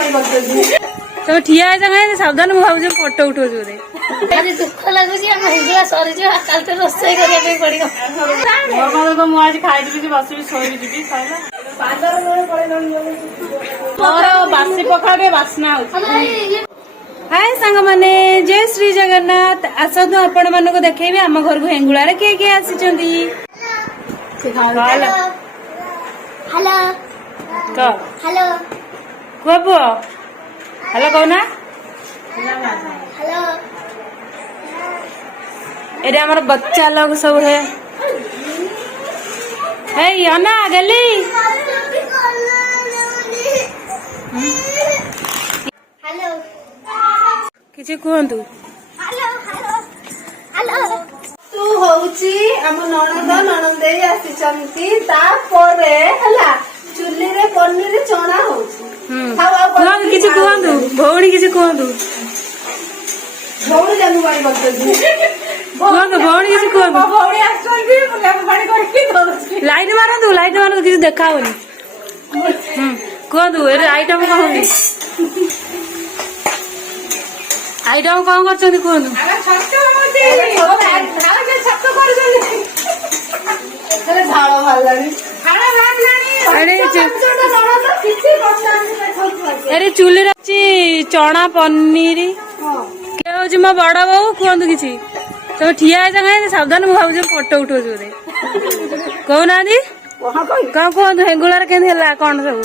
तुम ठिया है सावधान मुझे भाव फोटो उठो दुख लगुच हिंगुला सरी कल तो रोसे पड़ो मुझे खाई बस शोबी मोर बासी पखाड़े बास्ना हाय सांग माने जय श्री जगन्नाथ आसतु आपण मानक देखेबी आम घर को हेंगुलार किए किए आसी हेलो हेलो हेलो कह पुओ हेलो कहना हेलो ये हमारे बच्चा लोग सब है अना गली हेलो किसी कहतु तू होउची हम ननद ननदे आसीचंती तापरे हला चुल्ली रे पन्नी रे चना होउची किसी कहतु भौणी किसी कहतु भौणी जानू बारी बदलती कहतु भौणी किसी कहतु भौणी आछंती मुला पानी करके दउची लाइट मारतु किसी देखा होनी कहतु ए आइटम कौन होनी आइटम कौन करछंती कहतु झाड़ भालानी अरे चूली रही चना पनीर किए हूँ मो बड़ बो कहतु किसी तुम ठिया है सावधान मुझे भाव फोटो उठो कहना कौन कहतु हेंगुलार के कौन सब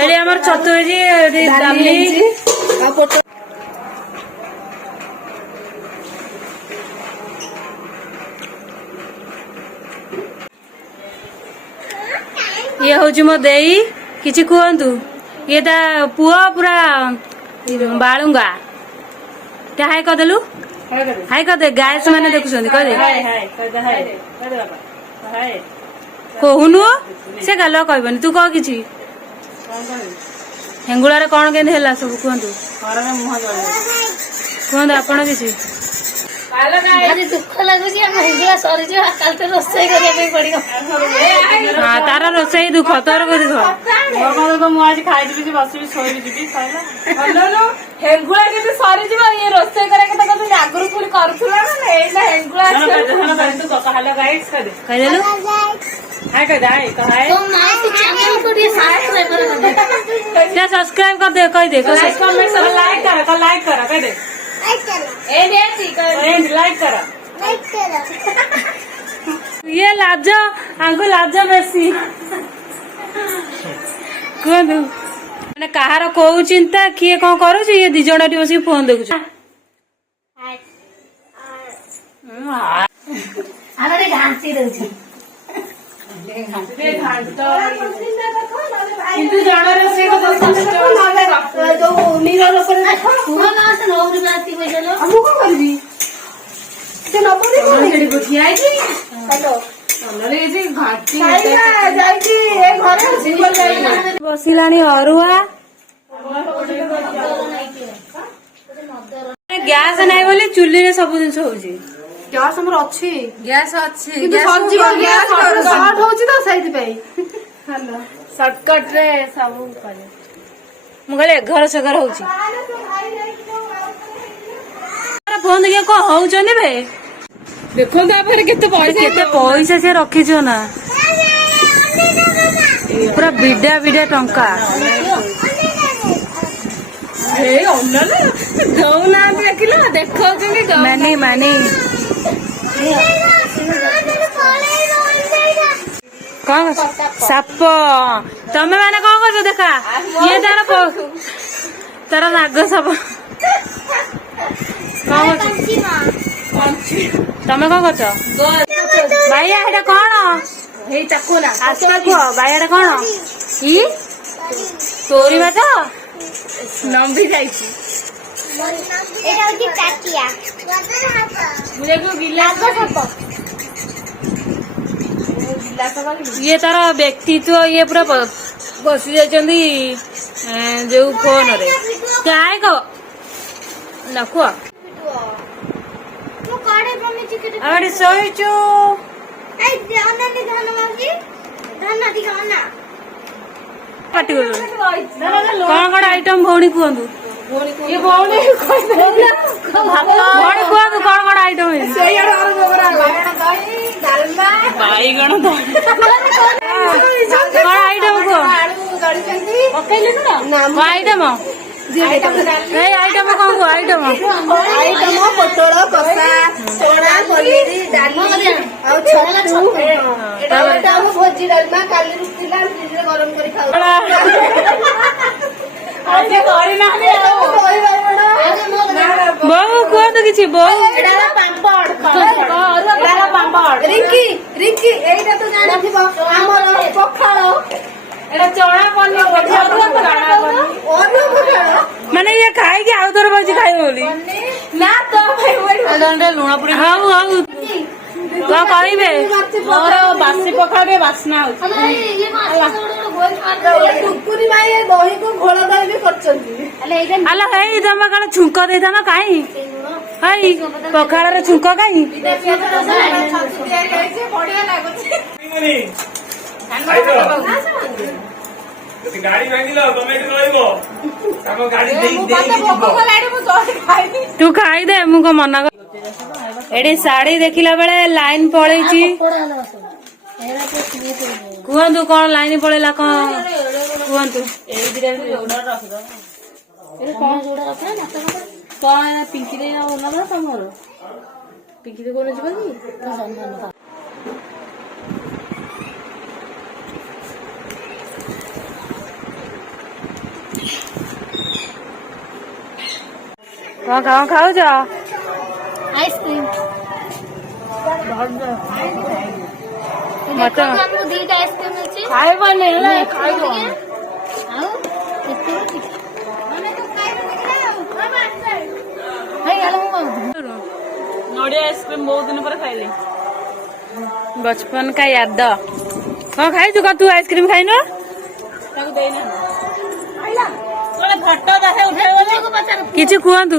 ये आम छतु डाली ये हूँ मो देई किसी कहतु ये ता पुआ पूरा बालुंगा हाय कदेलु हाय कदे गाय से मैंने देखुं कदे कहूनु से गाल कहबनी तू कह कि हेंगुलार कौन के सब कहतु कहतु आपण किसी दुख लगुच हिंगुला सरी कल तो रोसे पड़ो हाँ तार रोसई दुख तोर को दुख मुझे खाई बस शोबी हेंगुला के सरी ये रोसे करे आगुरी पूरी करूला ना हेंगुला कहदेलु हाय सब्सक्राइब कर दे कह दे लाइक कर कह दे लाइक कर ये लाज आगु लाज बेसी कहतु मैंने कहार कौ चिंता किए कौन करुच ये दी जन बस फोन देखुच घांसी दे किंतु जण रोसे बसिलानी अरुआ गैस नाई बोली चुली रे सब जिन होची गैस हमर अछि गैस अच्छी किंतु सब्जी गैस शॉर्ट होची तो सही पे हेलो शॉर्टकट रे सब करे मुगले घर से घर होची फोन देखिए कौन होउचनी बे देखो तापर केते पैसा से रखीछ ना पूरा बिडा बिडा टंका दौना देखिल देखा मानी मानी कौन साप तमे मैंने कौन कर देखा ये तार नाग साप तमे कौन कर भाई एटा कौन आसपा कह भाई एटा कौन ई तोरी बात लंबी जाई ये तार व्यक्तित्व ये पूरा बसी जाती जो फोन रे क्या नकुआ अरे सोचो ପାଟି କରୁଛନ୍ତି କଣ ଆଇଟମ ଭଉଣୀ କୁହନ୍ତୁ ଇଏ ଭଉଣୀ କହିଦେଲା ଭଉଣୀ କୁହନ୍ତୁ କଣ ଆଇଟମ ହେଇଛି ସେଇଆଡେ ଡାଲମା ବାଇଗଣ କଣ ଆଇଟମ କୁହ ଆଳୁ ଦଳିଛନ୍ତି ପକେଇଲେ ନା କଣ ଆଇଟମ ଏଇ ଆଇଟମ କଣ କୁହ ଆଇଟମ ଆଇଟମ ପୋଟଳ କଷା ଚଣା ପନିର ଡାଲି ଆଉ ଛତୁ ଏଇଟା ଆମ ଭୋଜି ଡାଲମା କାଲିରୁ ଥିଲା ଫ୍ରିଜରେ ଗରମ କରି ଖାଉ ଆଜି କରିନାହାନ୍ତି ବୋଉ କୁହନ୍ତୁ କିଛି ବୋଉ ରିଙ୍କି ରିଙ୍କି ଏଇଟା ତ ଜାଣିଥିବ ଆମର ପଖାଳ ଏଇଟା ଚଣା ପନିର ଅରୁଆ ପଖାଳ ମାନେ ଇଏ ଖାଇକି ଆଉ ଥରେ ବସି ଖାଇବ ବୋଲି ନା ତ ଭାଇ ଲୁଣ ପୁରୀ ହଉ ହଉ କଣ କହିବେ ମୋର ବାସି ପଖାଳ ଟିକେ ବାସ୍ନା ହଉଛି କୁକୁରି ମାଇ ଦହିକୁ ଘୋଳ ଦହି ବି କରିଛନ୍ତି ଆଲୋ ହେଇ ତମେ କଣ ଛୁଙ୍କ ଦେଇଥାନ କାହିଁ ହେଇ ପଖାଳରେ ଛୁଙ୍କ କାହିଁ ବଢିଆ ଲାଗୁଛି ଗାଡି ଭାଙ୍ଗିଲ ତମେ ଏଠି ରହିବ ଆମ ଗାଡି ତୁ ଖାଇଦେ ମୁଁ କଣ ମନା କର ଏଠି ଶାଢୀ ଦେଖିଲା ବେଳେ ଲାଇନ ପଳେଇଛି କୁହନ୍ତୁ କଣ ଲାଇନ ପଳେଇଲା କଣ କୁହନ୍ତୁ କଣ ପିଙ୍କି ଦେଇ ଓଲା ତମର ପିଙ୍କି ଦେଇ କୋଉଦିନ ଯିବ କି କଣ ଖାଉଛ ଆଇସ୍କ୍ରିମ ମତେ ଦିଟା ଆଇସ୍କ୍ରିମ ଅଛି ଖାଇବନି ହେଲା ଆଉ ନଡିଆ ଆଇସ୍କ୍ରିମ ବହୁତ ଦିନ ପରେ ଖାଇଲି बचपन का याद हाँ खाई तू तू आइसक्रीम खाई न ତାକୁ ଦେଇନାହାନ୍ତି ଫଟୋ ଦେଖେ ଉଠେଇବ किसी कहतु